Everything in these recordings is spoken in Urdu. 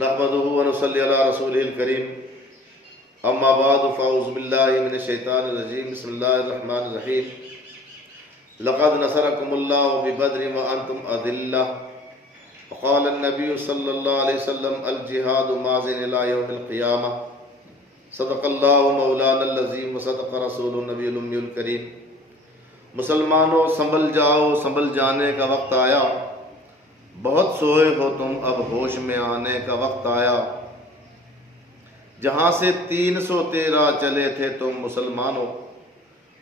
نحمده ونصلي على رسوله الكريم اما بعد فاعوذ بالله من الشیطان الرجیم بسم اللہ الرحمن الرحیم لقد نصركم الله ببدر وانتم اذلة وقال النبي صلی اللہ علیہ وسلم الجهاد ماضٍ الى يوم القیامة صدق اللہ مولانا العظیم وصدق رسول النبی الأمی الکریم۔ مسلمانوں سنبھل جاؤ، سنبھل جانے کا وقت آیا، بہت سوئے ہو تم اب ہوش میں آنے کا وقت آیا، جہاں سے 313 چلے تھے تم مسلمانوں،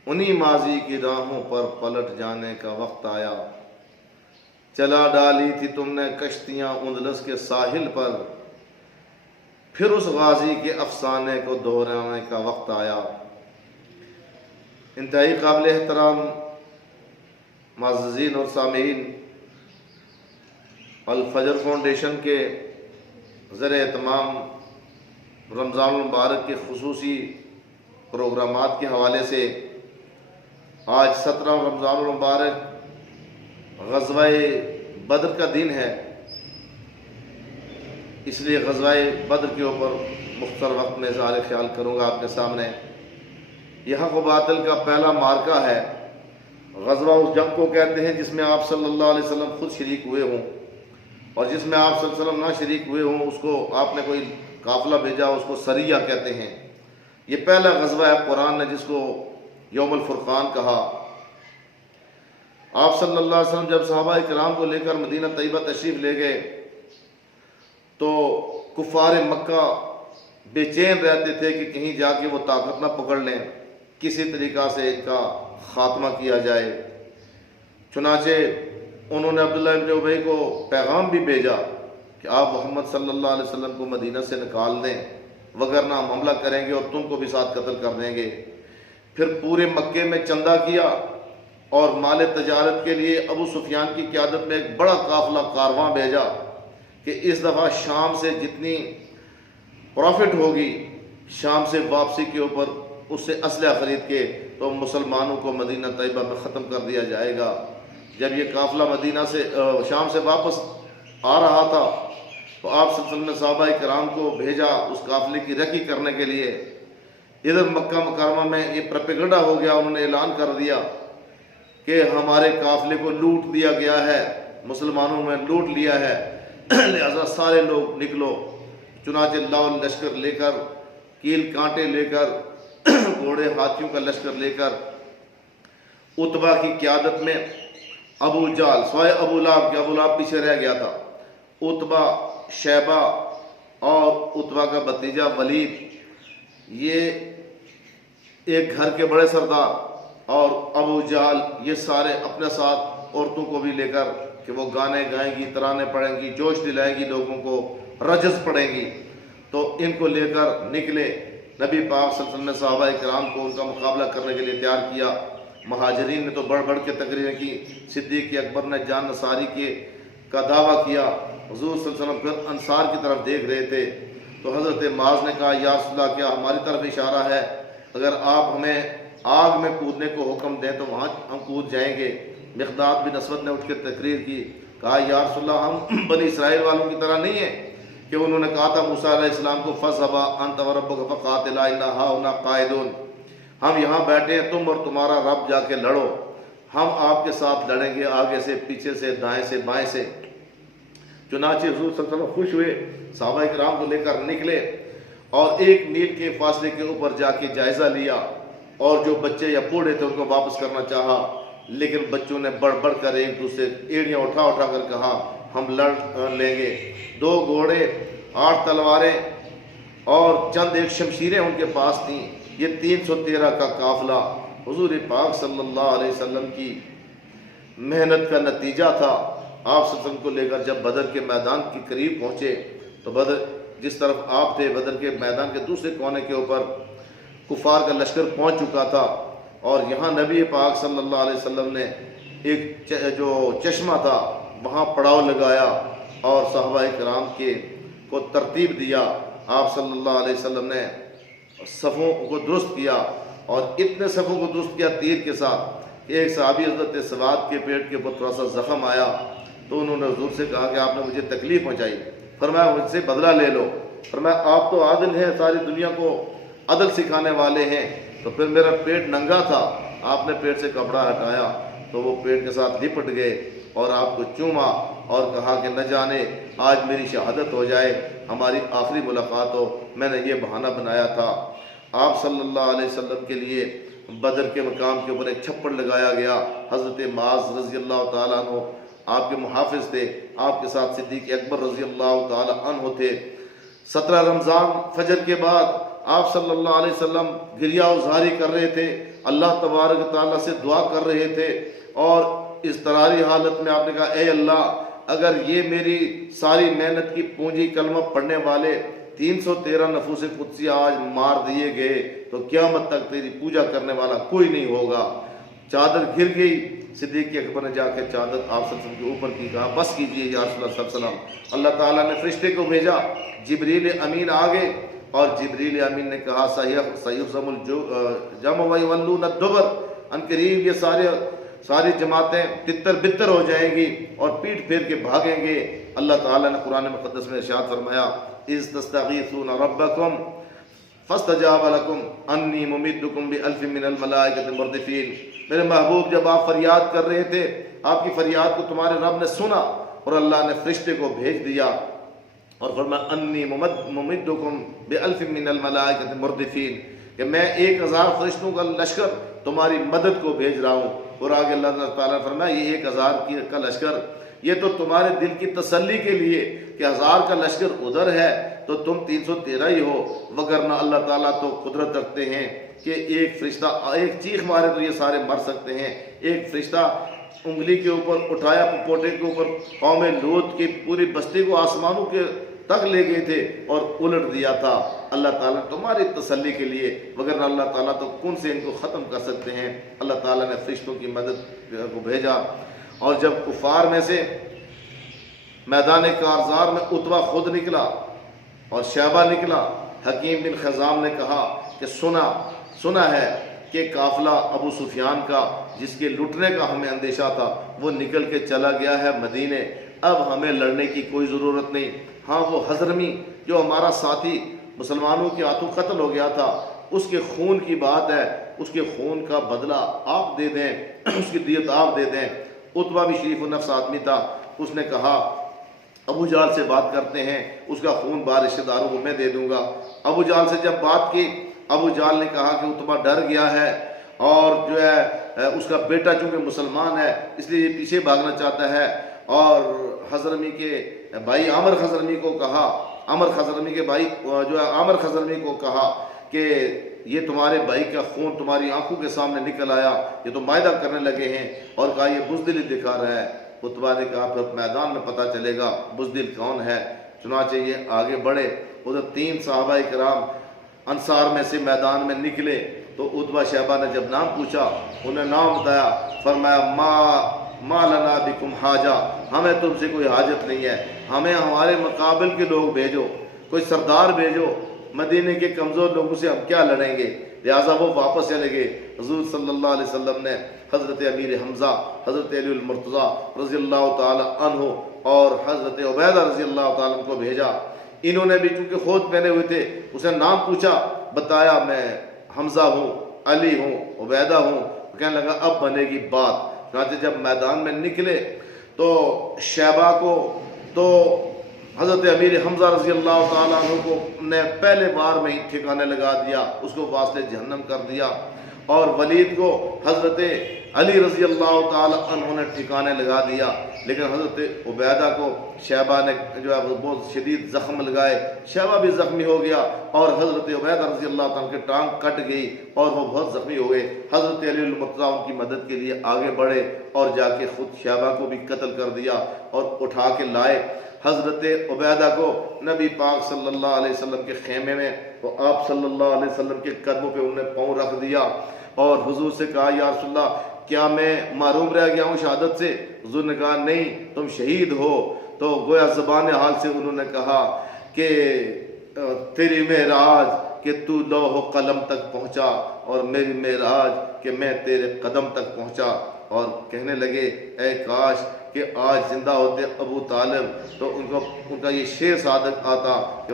انہی ماضی کی راہوں پر پلٹ جانے کا وقت آیا۔ چلا ڈالی تھی تم نے کشتیاں اندلس کے ساحل پر، پھر اس غازی کے افسانے کو دہرانے کا وقت آیا۔ انتہائی قابل احترام معززین اور سامعین، الفجر فاؤنڈیشن کے زیر اہتمام رمضان المبارک کے خصوصی پروگرامات کے حوالے سے آج 17 رمضان المبارک غزوہ بدر کا دن ہے، اس لیے غزوہ بدر کے اوپر مختصر وقت میں اظہار خیال کروں گا آپ کے سامنے۔ یہ حق و باطل کا پہلا مارکہ ہے۔ غزوہ اس جنگ کو کہتے ہیں جس میں آپ صلی اللہ علیہ وسلم خود شریک ہوئے ہوں، اور جس میں آپ صلی اللہ علیہ وسلم نہ شریک ہوئے ہوں اس کو آپ نے کوئی قافلہ بھیجا، اس کو سریہ کہتے ہیں۔ یہ پہلا غزوہ ہے قرآن نے جس کو یوم الفرقان کہا۔ آپ صلی اللہ علیہ وسلم جب صحابہ کرام کو لے کر مدینہ طیبہ تشریف لے گئے تو کفار مکہ بے چین رہتے تھے کہ کہیں جا کے وہ طاقت نہ پکڑ لیں، کسی طریقہ سے ان کا خاتمہ کیا جائے۔ چنانچہ انہوں نے عبداللہ ابن ابی کو پیغام بھی بھیجا کہ آپ محمد صلی اللہ علیہ وسلم کو مدینہ سے نکال دیں، وگرنہ ہم حملہ کریں گے اور تم کو بھی ساتھ قتل کر دیں گے۔ پھر پورے مکے میں چندہ کیا اور مال تجارت کے لیے ابو سفیان کی قیادت میں ایک بڑا قافلہ کارواں بھیجا کہ اس دفعہ شام سے جتنی پروفٹ ہوگی شام سے واپسی کے اوپر اس سے اسلحہ خرید کے تو مسلمانوں کو مدینہ طیبہ میں ختم کر دیا جائے گا۔ جب یہ قافلہ مدینہ سے شام سے واپس آ رہا تھا تو آپ صلی اللہ علیہ وسلم نے صحابہ کرام کو بھیجا اس قافلے کی رکی کرنے کے لیے۔ ادھر مکہ مکرمہ میں یہ پروپیگنڈا ہو گیا، انہوں نے اعلان کر دیا کہ ہمارے قافلے کو لوٹ دیا گیا ہے، مسلمانوں میں لوٹ لیا ہے، لہذا سارے لوگ نکلو۔ چنانچہ لاؤ لشکر لے کر، کیل کانٹے لے کر، گھوڑے ہاتھیوں کا لشکر لے کر عتبہ کی قیادت میں ابو جال سوائے ابو لہب کے، ابو لہب پیچھے رہ گیا تھا، عتبہ، شیبہ اور عتبہ کا بھتیجا ولید، یہ ایک گھر کے بڑے سردار، اور ابو جال، یہ سارے اپنے ساتھ عورتوں کو بھی لے کر کہ وہ گانے گائیں گی، ترانے پڑھیں گی، جوش دلائیں گی لوگوں کو، رجز پڑھیں گی، تو ان کو لے کر نکلے۔ نبی پاک صلی اللہ علیہ وسلم نے صحابہ کرام کو ان کا مقابلہ کرنے کے لیے تیار کیا۔ مہاجرین نے تو بڑھ بڑھ کے تقریریں کی، صدیق اکبر نے جان نثاری کا دعویٰ کیا۔ حضور صلی اللہ علیہ وسلم پھر انصار کی طرف دیکھ رہے تھے تو حضرت معاذ نے کہا یا رسول اللہ کیا ہماری طرف اشارہ ہے؟ اگر آپ ہمیں آگ میں کودنے کو حکم دیں تو وہاں ہم کود جائیں گے۔ مقداد بن اسود نے اٹھ کے تقریر کی، کہا یا رسول اللہ ہم بنی اسرائیل والوں کی طرح نہیں ہیں کہ انہوں نے کہا تھا موسیٰ علیہ السلام کو فَاذْهَبَا أَنْتَ وَرَبُّكَ فَقَاتِلَا إِنَّا هَاهُنَا قَاعِدُونَ، ہم یہاں بیٹھے ہیں، تم اور تمہارا رب جا کے لڑو، ہم آپ کے ساتھ لڑیں گے، آگے سے، پیچھے سے، دائیں سے، بائیں سے۔ چنانچہ حضور صلی اللہ علیہ وسلم خوش ہوئے، صحابہ کرام کو لے کر نکلے اور 1 میل کے فاصلے کے اوپر جا کے جائزہ لیا، اور جو بچے یا بوڑھے تھے ان کو واپس کرنا چاہا، لیکن بچوں نے بڑھ بڑھ کر ایک دوسرے ایڑیاں اٹھا اٹھا کر کہا ہم لڑ لیں گے۔ 2 گھوڑے، 8 تلواریں اور چند ایک شمشیریں ان کے پاس تھیں۔ یہ 313 کا قافلہ حضور پاک صلی اللہ علیہ وسلم کی محنت کا نتیجہ تھا۔ آپ صلی اللہ علیہ وسلم کو لے کر جب بدر کے میدان کے قریب پہنچے تو بدر جس طرف آپ تھے، بدر کے میدان کے دوسرے کونے کے اوپر کفار کا لشکر پہنچ چکا تھا، اور یہاں نبی پاک صلی اللہ علیہ وسلم نے ایک جو چشمہ تھا وہاں پڑاؤ لگایا اور صحابہ کرام کو ترتیب دیا۔ آپ صلی اللہ علیہ وسلم نے صفوں کو درست کیا، اور اتنے صفوں کو درست کیا تیر کے ساتھ کہ ایک صحابی حضرت سواد کے پیٹ کے اوپر تھوڑا سا زخم آیا تو انہوں نے حضور سے کہا کہ آپ نے مجھے تکلیف پہنچائی، فرمایا مجھ سے بدلہ لے لو۔ فرمایا آپ تو عادل ہیں، ساری دنیا کو عدل سکھانے والے ہیں۔ تو پھر میرا پیٹ ننگا تھا، آپ نے پیٹ سے کپڑا ہٹایا تو وہ پیٹ کے ساتھ لپٹ گئے اور آپ کو چوما اور کہا کہ نہ جانے آج میری شہادت ہو جائے، ہماری آخری ملاقات ہو، میں نے یہ بہانہ بنایا تھا۔ آپ صلی اللہ علیہ وسلم کے لیے بدر کے مقام کے اوپر ایک چھپڑ لگایا گیا۔ حضرت معاذ رضی اللہ تعالیٰ عنہ آپ کے محافظ تھے، آپ کے ساتھ صدیق اکبر رضی اللہ تعالیٰ عنہ تھے۔ 17 رمضان فجر کے بعد آپ صلی اللہ علیہ وسلم گریہ وزاری کر رہے تھے، اللہ تبارک تعالیٰ سے دعا کر رہے تھے، اور اضطراری حالت میں آپ نے کہا اے اللہ اگر یہ میری ساری محنت کی پونجی کلمہ پڑھنے والے 313 نفوس قدسیہ آج مار دیے گئے تو قیامت تک تیری پوجا کرنے والا کوئی نہیں ہوگا۔ چادر گر گئی، صدیق اکبر نے جا کے چادر آپ صلی اللہ علیہ وسلم کے اوپر کی، کہا بس کیجئے یا رسول اللہ صلی اللہ علیہ وسلم۔ اللہ تعالیٰ نے فرشتے کو بھیجا، جبریل امین آگے، اور جبریل امین نے کہا سیحزم الجمع ویولون الدبر، ان قریب یہ ساری جماعتیں تتر بتر ہو جائیں گی اور پیٹ پھیر کے بھاگیں گے۔ اللہ تعالیٰ نے قرآن مقدس میں ارشاد فرمایا اذ تستغیثون ربکم فاستجاب لکم انی ممدکم بألف من الملائکۃ مردفین۔ میرے محبوب جب آپ فریاد کر رہے تھے، آپ کی فریاد کو تمہارے رب نے سنا اور اللہ نے فرشتے کو بھیج دیا اور فرمایا انی ممدکم بألف من الملائکۃ مردفین، کہ میں 1000 فرشتوں کا لشکر تمہاری مدد کو بھیج رہا ہوں۔ اور آگے اللہ تعالیٰ نے فرمایا یہ 1000 کا لشکر یہ تو تمہارے دل کی تسلی کے لیے کہ 1000 کا لشکر ادھر ہے تو تم 313 ہی ہو، وگرنہ اللہ تعالیٰ تو قدرت رکھتے ہیں کہ ایک فرشتہ ایک چیخ مارے تو یہ سارے مر سکتے ہیں۔ ایک فرشتہ انگلی کے اوپر اٹھایا پپوٹے کے اوپر، قوم لوط کی پوری بستی کو آسمانوں کے تک لے گئے تھے اور الٹ دیا تھا۔ اللہ تعالیٰ تمہاری تسلی کے لیے، وگرنہ اللہ تعالیٰ تو کن سے ان کو ختم کر سکتے ہیں۔ اللہ تعالیٰ نے فرشتوں کی مدد کو بھیجا، اور جب کفار میں سے میدان کارزار میں عتبہ خود نکلا اور شیبہ نکلا، حکیم بن خزام نے کہا کہ سنا ہے کہ قافلہ ابو سفیان کا جس کے لٹنے کا ہمیں اندیشہ تھا وہ نکل کے چلا گیا ہے مدینے، اب ہمیں لڑنے کی کوئی ضرورت نہیں۔ ہاں وہ حضرمی جو ہمارا ساتھی مسلمانوں کے ہاتھوں قتل ہو گیا تھا، اس کے خون کی بات ہے، اس کے خون کا بدلہ آپ دے دیں، اس کی دیت آپ دے دیں۔ عتبہ بھی شریف النفس آدمی تھا، اس نے کہا ابو جہل سے بات کرتے ہیں، اس کا خون بار رشتہ داروں کو میں دے دوں گا۔ ابو جہل سے جب بات کی، ابو جہل نے کہا کہ عتبہ ڈر گیا ہے اور جو ہے اس کا بیٹا چونکہ مسلمان ہے اس لیے یہ پیچھے بھاگنا چاہتا ہے، اور حضرمی کے بھائی عامر خضرمی کو کہا، عامر خضرمی کے بھائی جو ہے عامر خضرمی کو کہا کہ یہ تمہارے بھائی کا خون تمہاری آنکھوں کے سامنے نکل آیا، یہ تو معاہدہ کرنے لگے ہیں، اور کہا یہ بزدلی دکھا رہا ہے۔ عتبہ نے کہا پھر میدان میں پتہ چلے گا بزدل کون ہے۔ چنانچہ یہ آگے بڑھے، ادھر 3 صحابہ کرام انصار میں سے میدان میں نکلے تو عتبہ شیبہ نے جب نام پوچھا، انہیں نام بتایا، فرمایا ما لنا بکم حاجہ، ہمیں تم سے کوئی حاجت نہیں ہے، ہمیں ہمارے مقابل کے لوگ بھیجو، کوئی سردار بھیجو، مدینے کے کمزور لوگوں سے ہم کیا لڑیں گے۔ لہٰذا وہ واپس چلے گئے۔ حضور صلی اللہ علیہ وسلم نے حضرت امیر حمزہ، حضرت علی المرتضیٰ رضی اللہ تعالی عنہ اور حضرت عبیدہ رضی اللہ تعالیٰ عنہ کو بھیجا۔ انہوں نے بھی چونکہ خود پہنے ہوئے تھے، اس نے نام پوچھا، بتایا میں حمزہ ہوں، علی ہوں، عبیدہ ہوں۔ کہنے لگا اب بنے گی بات۔ چنانچہ جب میدان میں نکلے تو شیبہ کو تو حضرت امیر حمزہ رضی اللہ تعالیٰ عنہ کو نے پہلے بار میں ہی ٹھکانے لگا دیا، اس کو واسطے جہنم کر دیا، اور ولید کو حضرت علی رضی اللہ تعالیٰ عنہ نے ٹھکانے لگا دیا۔ لیکن حضرت عبیدہ کو شیبہ نے جو ہے بہت شدید زخم لگائے، شیبہ بھی زخمی ہو گیا، اور حضرت عبیدہ رضی اللہ تعالیٰ عنہ کی ٹانگ کٹ گئی اور وہ بہت زخمی ہو گئے۔ حضرت علی المرتضیٰ ان کی مدد کے لیے آگے بڑھے اور جا کے خود شیبہ کو بھی قتل کر دیا اور اٹھا کے لائے۔ حضرت عبیدہ کو نبی پاک صلی اللہ علیہ وسلم کے خیمے میں، تو آپ صلی اللہ علیہ وسلم کے قدموں پہ انہوں نے پاؤں رکھ دیا اور حضور سے کہا یا رسول اللہ کیا میں محروم رہ گیا ہوں شہادت سے؟ حضور نے کہا نہیں، تم شہید ہو۔ تو گویا زبان حال سے انہوں نے کہا کہ تیری معراج کہ تو لوح و قلم تک پہنچا، اور میری معراج کہ میں تیرے قدم تک پہنچا۔ اور کہنے لگے اے کاش کہ آج زندہ ہوتے ابو طالب تو ان کا یہ شعر صادق آتا کہ